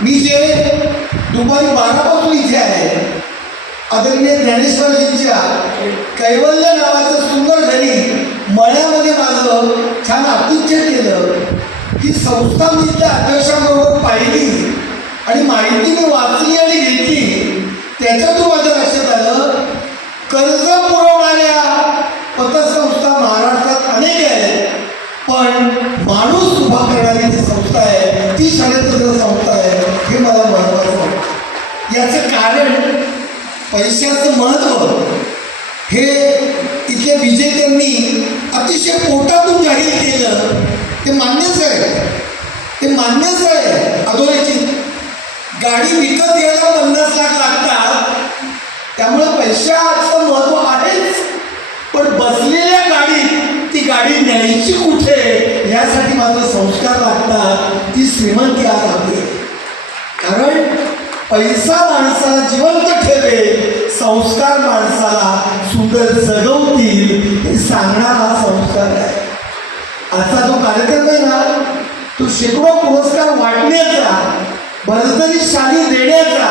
मी जे दुपारी बारापासून इथे आहे आदरणीय ज्ञानेश्वरजींच्या कैवल्य नावाचं सुंदर घरी मळ्यामध्ये माझं छान आतिथ्य केलं. ही संस्था मी त्या अध्यक्षांबरोबर पाहिली आणि माहिती मी वाचली आणि घेतली त्याच्यातून माझ्या लक्षात आलं मला महत्वाचं वाटतं. याचं कारण पैशाचं महत्त्व हे इथल्या विजेत्यांनी अतिशय पोटातून जाहीर केलं. ते मान्यच आहे. ते मान्यच आहे अधोरेची गाडी विकत घ्यायला पन्नास लाख लागतात. त्यामुळे पैशाचं महत्त्व आहेच. पण बसलेल्या गाडीत ती गाडी न्यायची कुठे? यासाठी मात्र संस्कार लागतात. ती श्रीमंती आज आपली कारण पैसा माणसाला जिवंत ठेवेल संस्कार माणसाला सुंदर जगवतील हे सांगणारा संस्कार आहे. आजचा जो कार्यक्रम आहे ना तो शेकडो पुरस्कार वाटण्याचा बरतरी शाली देण्याचा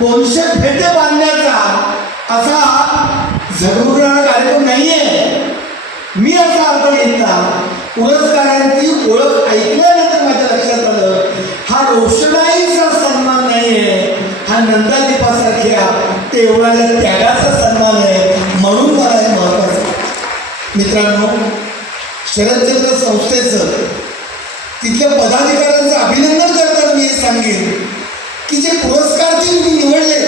दोनशे फेटे बांधण्याचा असा झगमगणारा कार्यक्रम नाहीये. मी असा अर्थ घेतला पुरस्कारांची ओळख ऐकल्यानंतर माझ्या रोषणाईचा सन्मान नाहीये हा नंदादीपासारख्या तेवढ्या त्यागाचा सन्मान आहे. म्हणून मला हे महत्वाचं मित्रांनो शरदचंद्र संस्थेचं तिथल्या पदाधिकाऱ्यांचं अभिनंदन करताना मी हे सांगेन की जे पुरस्कार देऊन मी निवडले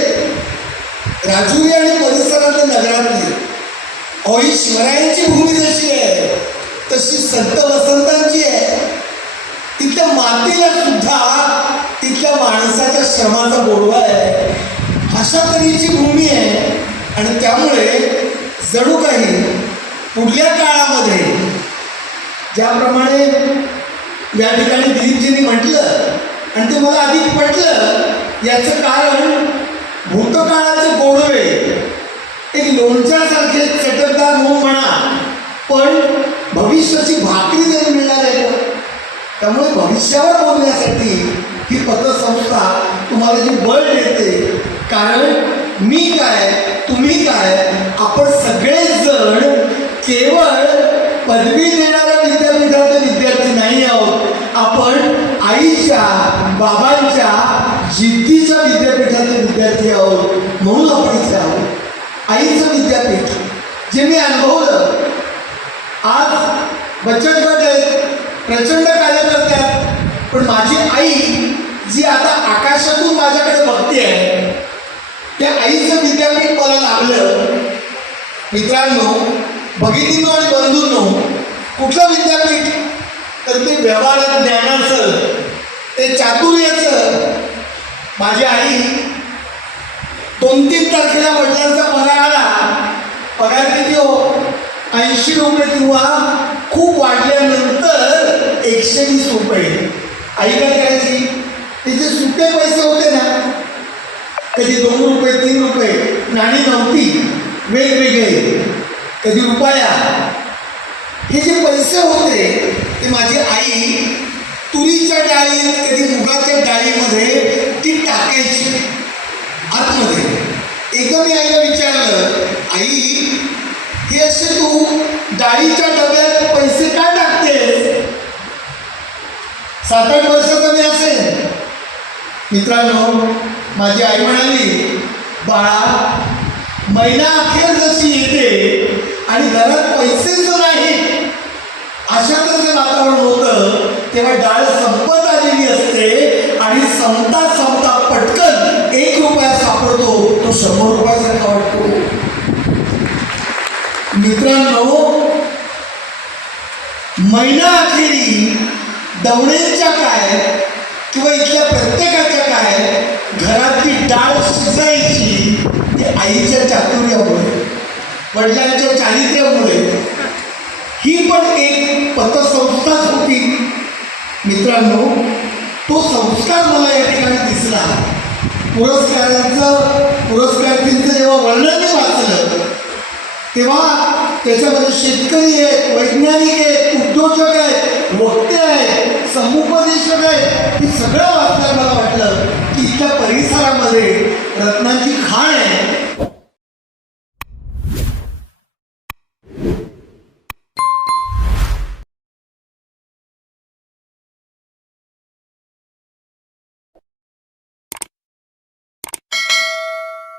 राजुरी आणि परिसरातले नगरातले अहो ही शिवरायांची भूमी जशी आहे तशी संत वसंतांची आहे. तिथल्या मातीला सुद्धा तिथल्या माणसाच्या श्रमाचा गोडवा आहे. अशा तऱ्हेची भूमी आहे. आणि त्यामुळे जणू काही पुढल्या काळामध्ये ज्याप्रमाणे या ठिकाणी दिलीपजींनी म्हटलं आणि ते मला अधिक पटलं याचं कारण भूतकाळाचे गोडवे एक लोणच्यासारखे चटकदार म्हणून म्हणा पण भविष्याची भाकरी जरी मिळणार त्यामुळे भविष्यावर बोलण्यासाठी ही पतसंस्था तुम्हाला जी बळ देते कारण मी काय तुम्ही काय आपण सगळेजण केवळ पदवी देणाऱ्या विद्यापीठाचे विद्यार्थी नाही आहोत. आपण आईच्या बाबांच्या जिद्दीच्या विद्यापीठाचे विद्यार्थी आहोत म्हणून आपण इथे आहोत. आईचं विद्यापीठ जे मी अनुभवलं आज बचत गट आहेत प्रचंड कार्य करतात. पण माझी आई जी आता आकाशातून माझ्याकडे बघते आहे त्या आईचं विद्यापीठ मला लाभलं मित्रांनो भगिनींनो आणि बंधूंनो कुठलं विद्यापीठ? तर ते व्यवहार ज्ञानाचं ते चातुर्याचं. माझी आई दोन तीन तारखेला वडिलांचा पगार आला. पगार किती हो? ऐंशी रुपये किंवा खूप वाढल्यानं एकशे वीस रुपये. आई काय करायची तिचे सुटे पैसे होते ना? कधी दोन रुपये तीन रुपये नाणी नव्हती वेगवेगळे. कधी रुपया. हे जे पैसे होते ते माझी आई तुरीच्या डाळीत कधी मुगाच्या डाळीमध्ये ती टाकायची. आतमध्ये. एकदा मी आईला विचारलं आई हे असे तू डाळीच्या डब्यात पैसे काय सात आठ वर्षाचा मी असेल. मित्रांनो माझी आई म्हणाली बाळा महिना अखेर जशी येते आणि घरात पैसेच नाही अशातच जे वातावरण होतं तेव्हा डाळ संपत आलेली असते आणि संपता संपता पटकन एक रुपया सापडतो तो शंभर रुपयासारखा वाटतो. मित्रांनो महिना अखेरी दवण्यांच्या काय किंवा इथल्या प्रत्येकाच्या काय घरातली डाळ शिजायची ती आईच्या चातुर्यामुळे वडिलांच्या चारित्र्यामुळे. ही पण एक पतसंस्थाच होती. मित्रांनो तो संस्कार मला या ठिकाणी दिसला. पुरस्कारांचं पुरस्कारांचं जेव्हा वर्णन मी वाचलं तेव्हा त्याच्यामध्ये शेतकरी आहेत वैज्ञानिक आहेत उद्योजक आहेत वक्ते आहेत समुपदेशक आहेत हे सगळं वाचल्यावर मला वाटलं की इथल्या परिसरामध्ये रत्नांची खाण आहे.